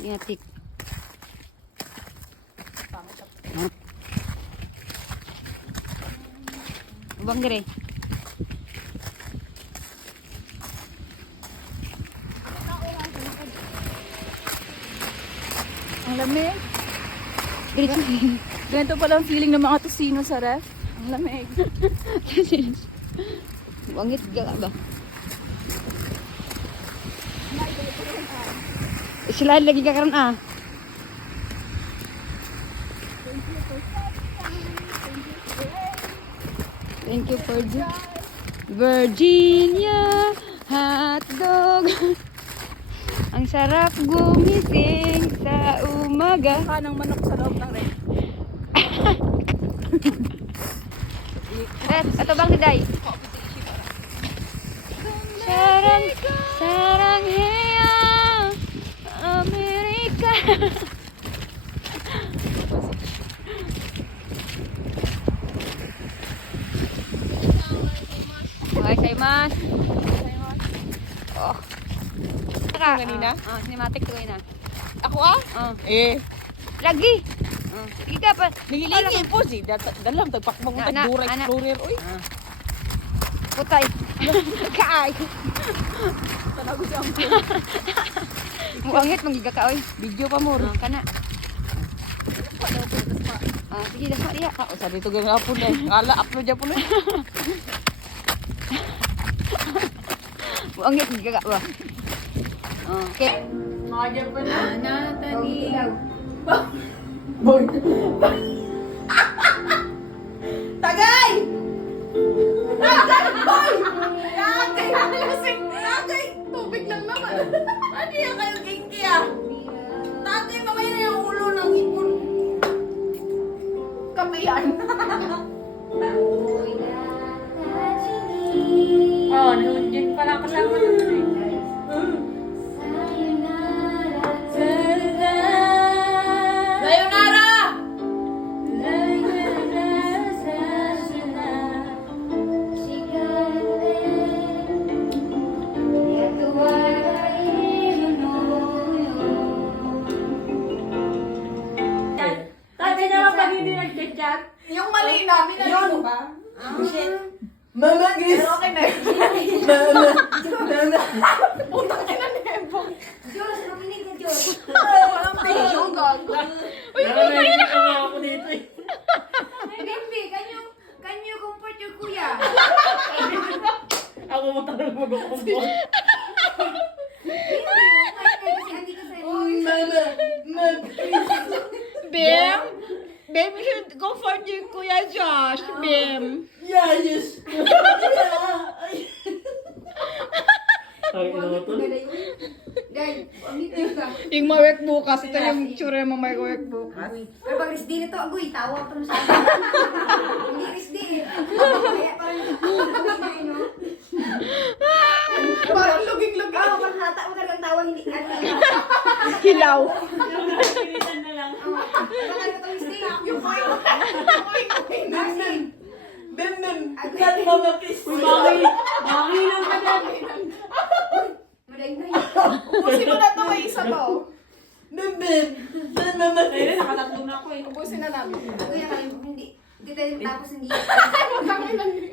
Yatik. Bang dire. Ang lamig. Ganito pala ang feeling ng mga tusino sa ref. Ang lamig. Bangit ka ba? Sila lagi ka karon ah. Thank you for the Virginia hotdog. Ang sarap gumising sa umaga. Kanang manok sa loob ng ref. Ito bang diday? Sarang, sarang heya Amerika. Okay, saymas. Oh. Kanina? Cinematic to na. Ako ah? Lagi. Ika pa. Nihilingi po si. Dalam, tagpakbang mo Ana, tagduray. ana. Durir, uy. Putay. Kaay. Tanago siya ang Muangit mangiga ka oy. video pa mo. Kana. Sige, dasma diha. Sa dito ganyan po na. Kala, upload dyan po na. Muangit mangiga ka ba? Okay. Mga pa na. Natani. Tagay! Tagay, boy! Tagay! Lasing! Tagay! Tubig lang naman. Ano yan kayo, Kinky ah? Tagay, mamaya na yung ulo ng ipon. Kape yan. Oh, nandiyan pala kasama naman eh. Sayonara! Sabi naman pag hindi nag-chat, Yung mali namin, alam mo ba? Mama, Grace. Pero okay na yun. Mama. Utang ka na nebong. Diyos, makinig ka, Diyos. Walang tissue, gago. Uy, kaya na ako dito eh. Baby, can you comfort your kuya? Ako matanong mag-umbot. Baby, kasi andi ka sa Mama. Bim? Bim, you should comfort your Kuya Josh, Bim. Yeah, yes. Ay, ino to. Guys, umitin ka. Yung ma-work bukas, ito yung tsura ng mga work bukas. Pero pag risdi nito, agoy, tawa pa rin sa akin. Hindi risdi eh. Kaya parang, no? Parang luging-luging. Oo, parang hata mo talagang tawa, hindi, Hilaw. Pinitan na lang. Baka ito risdi. Yung point. Kasi, Bim, saan mama kiss? Uy, bakit lang ka dyan. madaling na yun. Ubusin mo na ito, may isa pa oh. Bim, saan mama kiss? Nakatatlong na ako eh. Ubusin na namin. Kuya, hindi tayo tapos hindi.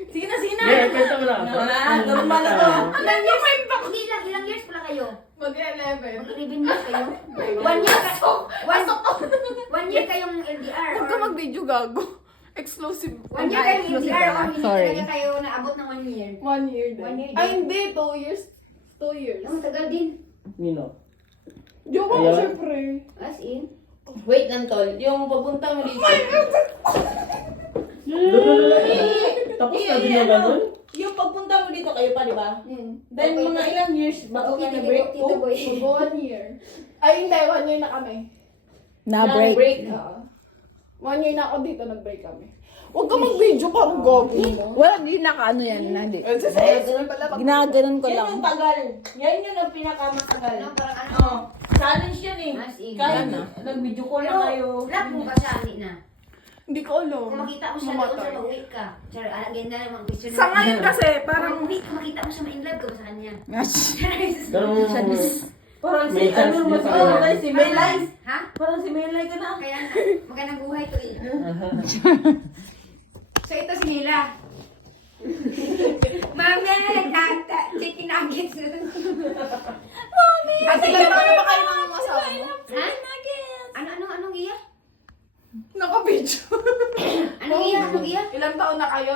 Sige na, sige na. Yeah, kwenta mo lang. Normal na to. Ilang years? Hindi lang, ilang years pala kayo? Mag-11. Mag-11 years kayo? 1 year kayong LDR. Huwag ka mag-video gago. Exclusive. 1 year kayong LDR o hindi Sorry. talaga kayo naabot ng 1 year? 1 year din. 1 year din. Ay, hindi. 2 years. 2 years. Ang tagal din. Nino? Joke ako, Ayan. syempre. As in? Wait, Antol. Yung papunta mo dito. Tapos na din na ganun? Yung pagpunta mo dito, kayo pa, di ba? Then Okay. mga ilang years bago Okay, ka tito, na-break? tito boy. Mag 1 year. Ay, hindi. 1 year na kami. Na-break. Oo. 1 year na ako dito, nag-break kami. Huwag ka mag-video, parang gago. Wala, hindi naka-ano yan. Hindi. Ginaganon ko Yan lang. yung tagal. Yan yung ang pinakamatagal. Ano, parang ano? Oo. Challenge yan eh. As in. Kahit nag-video call Pero, na kayo. vlog mo ba siya, hindi na? Hindi ko alam. Kung makita mo siya doon sa mag-wait ka. Char, agenda naman question. Sa ngayon kasi, Parang parang... wait, kung makita mo siya ma-inlove ka ba sa kanya? Ganun mo. Parang May chance ano, niya mas sa oo, kanya. tayo si Melay. Ha? Parang si Melay ka na. Kaya nga, magandang buhay to eh. So ito si Nila. Mami, chicken nuggets. Mami! At ilan taon na ba kayo ng asawa mo? Ha? Anong iya? Naka-video. Anong iya? Anong iya? Ilang taon na kayo?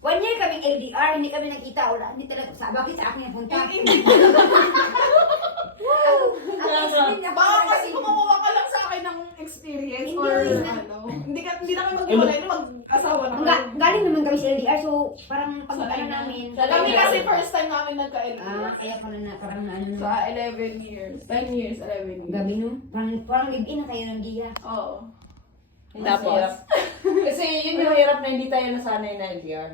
1 year kaming LDR, hindi kami nagkita. Wala, hindi talaga. Bakit sa akin napunta? Baka kasi kumukuha ka lang sa akin ng experience Hindi, or hindi. ano. Hindi na kayo mag-iwalay na mag-asawa na kayo. Galing naman kami sa LDR, so parang pag-ano namin. Kami kasi first time namin nagka-LDR. Kaya pala na, parang na ano na. Sa 11 years. 10 years, 11 years. Gabi no? Parang live-in na kayo ng giga. Oo. Tapos, kasi yun yung hirap na hindi tayo nasanay na LDR.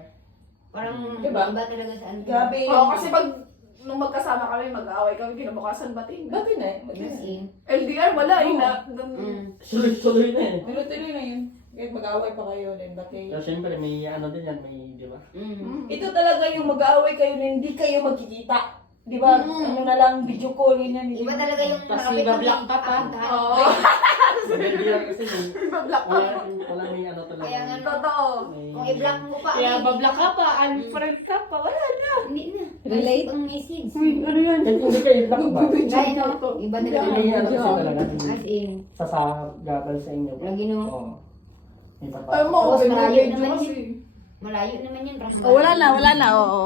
Parang Diba? iba talaga sa ano. Grabe yun. Oo, kasi pag nung magkasama kami, mag-aaway kami, kinabukasan bating. Dati na eh. As in. LDR, wala eh. Tuloy-tuloy na eh. Tuloy-tuloy na yun. Kahit mag-aaway pa kayo din, dati. So, siyempre, may ano din yan, may, di ba? Ito talaga yung mag-aaway kayo na hindi kayo magkikita. Di ba? Ano na lang, video call, yun. Iba talaga yung Tapos malapit ibablock kami, ka pa. kakantahan. Oo. Sa LDR kasi, Bablock ka. wala may ano talaga. Kaya nga, Totoo. May- kung i-block mo pa, Kaya ay, babla ka pa, unfriend ka pa, wala na. hindi na. Relate? Ang message. Ano yan? Kahit hindi kayo block ba? Dahil no, iba talaga. May ano kasi talaga. As in, Sasagabal sa inyo. lagi no. Oo. May Ay pagpapalagay. mo, Tapos open malayo video naman kasi. Malayo naman yun. Oh, wala na, oo.